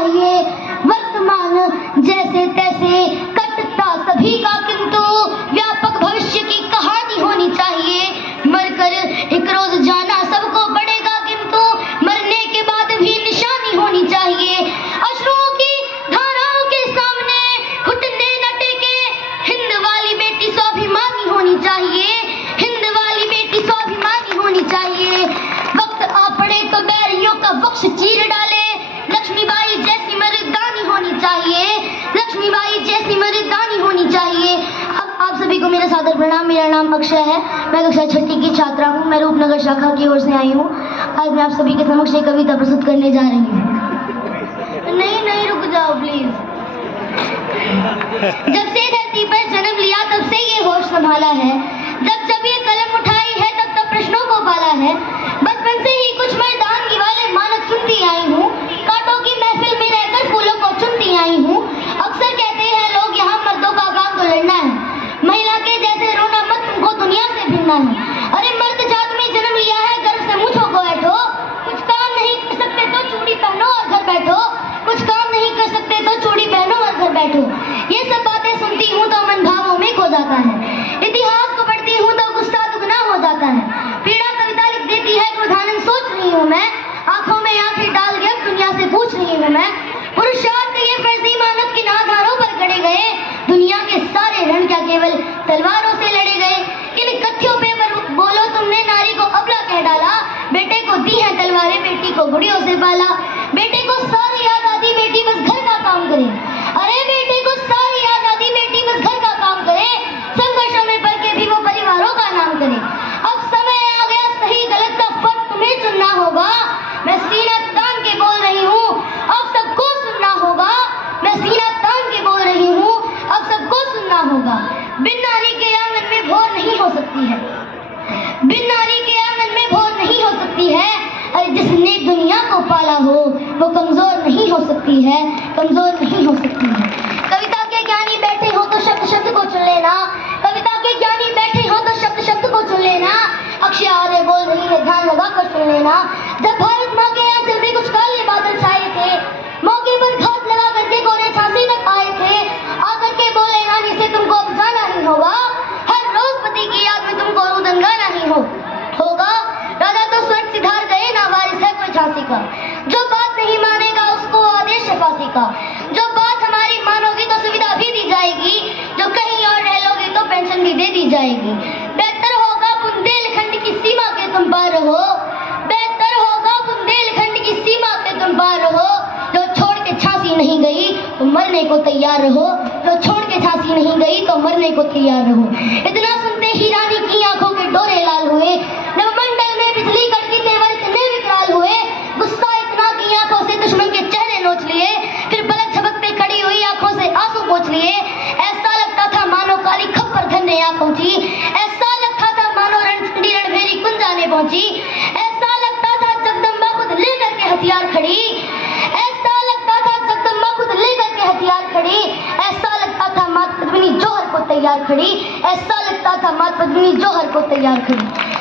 चाहिए। वर्तमान जैसे तैसे कटता सभी का, किंतु व्यापक भविष्य की कहानी होनी चाहिए। मरकर एक रोज जाना सबको पड़ेगा, किंतु मरने के बाद भी निशानी होनी चाहिए। अश्रुओं की धाराओं के सामने घुटने न टेके हिंद वाली बेटी स्वाभिमानी होनी चाहिए। हिंद वाली बेटी स्वाभिमानी होनी चाहिए। वक्त आ पड़े तो बैरियों का वक्ष चीर डाले। लक्ष्मीबाई जैसी मर्दानी होनी चाहिए। लक्ष्मीबाई जैसी मर्दानी होनी चाहिए। अब आप सभी को मेरा सादर प्रणाम। मेरा नाम अक्षय है, मैं कक्षा 6 की छात्रा हूँ। मैं रूपनगर शाखा की ओर से आई हूँ। आज मैं आप सभी के समक्ष एक कविता प्रस्तुत करने जा रही हूँ। नहीं रुक जाओ प्लीज। जब से धरती पर जन्म लिया तब से ये होश संभाला है। जब ये कलम उठाई है तब प्रश्नों को पाला है। बचपन से ही कुछ मर्दानगी वाले मानक सुनती आई हूँ। कांटों की महफिल में रहकर फूलों को चुनती आई हूँ। अक्सर कहते हैं लोग यहाँ मर्दों का काम तो लड़ना है, महिला के जैसे रोना मत, तुमको दुनिया से भिड़ना है। अरे मर्द जात में जन्म लिया है, गर्व से मुँह को बैठो। कुछ काम नहीं कर सकते तो चूड़ी पहनो और घर बैठो। कुछ काम नहीं कर सकते तो चूड़ी पहनो और घर बैठो। ये सब बातें सुनती हूँ तो मन भावों में खो जाता है। इतिहास को पढ़ती हूँ तो गुस्सा दुगना हो जाता है। पीड़ा कविता लिख देती है कि उदाहरण सोच रही हूँ मैं। आंखों में आंखें डाल के अब दुनिया से पूछ रही हूँ मैं। पुरुषार्थ ये फर्जी मानक किन आधारों पर गढ़े गए। दुनिया के सारे रण क्या केवल तलवारों से लड़े गए। किन कथ्यों पे बोलो तुमने नारी को अबला कह डाला। बेटे को दी है तलवारें, बेटी को गुड़ियों से पाला। बेटे को सारी आजादी, बेटी बस घर का काम करे। अरे बेटे को सारी आजादी, बेटी बस घर का काम करे। संघर्षों में पड़ के भी वो परिवारों का नाम करे। अब समय आ गया सही गलत का फर्क तुम्हें चुनना होगा। मैं सीना तान के बोल रही हूँ, अब सबको सुनना होगा। मैं सीना तान के बोल रही हूँ, अब सबको सुनना होगा। बिन नारी के आंगन में भोर नहीं हो सकती है। बिन नारी के आंगन में भोर नहीं हो सकती है। अरे जिसने दुनिया को पाला हो वो कमजोर नहीं हो सकती है, कमजोर नहीं हो सकती है। कविता के ज्ञानी बैठे हो तो शब्द शब्द को चुन लेना। कविता के ज्ञानी बैठे हो तो शब्द शब्द को चुन लेना। अक्षय आर्य बोल रही है, ध्यान लगा कर सुन लेना। जब भारत माँ के यहाँ जब भी कुछ काले बादल छाए थे, मौके पर घात लगा करके गोरे झांसी तक आए थे। आकर के बोले रानी से तुमको अब जाना ही होगा। हर रोज पति की याद में तुमको रुदन गाना ही होगा। राजा तो स्वर्ग सिधार गए, ना वारिस है कोई झांसी का। जो बात नहीं मानेगा उसको आदेश है फांसी का। जो बात हमारी मानोगी तो सुविधा भी दी जाएगी। जो कहीं और रह लोगे तो पेंशन भी दे दी जाएगी। बेहतर होगा बुंदेलखंड की सीमा के तुम पार रहो। बेहतर होगा बुंदेलखंड की सीमा के तुम पार रहो। जो छोड़ के झांसी नहीं गई तो मरने को तैयार रहो। जो छोड़ के झांसी नहीं गई तो मरने को तैयार रहो। इतना सुनते ही रानी की आंखों के डोरे लाल हुए। नवमंडल में बिजली कड़की, तेवर इतने विकराल हुए। गुस्सा इतना की आंखों से दुश्मन के चेहरे नोच लिए। फिर पलक झपकते खड़ी हुई आंखों से आंसू पोंछ लिए। ऐसा लगता था मानो काली खप्पर धन्य आ पहुंची। ऐसा लगता था मानो रणभेरी कुंजाने पहुंची। ऐसा लगता था जगदम्बा खुद लेकर के हथियार खड़ी। ऐसा लगता था जगदम्बा खुद लेकर के हथियार खड़ी। ऐसा लगता था माता पद्मिनी जौहर को तैयार खड़ी। ऐसा लगता था माता पद्मिनी जौहर को तैयार खड़ी।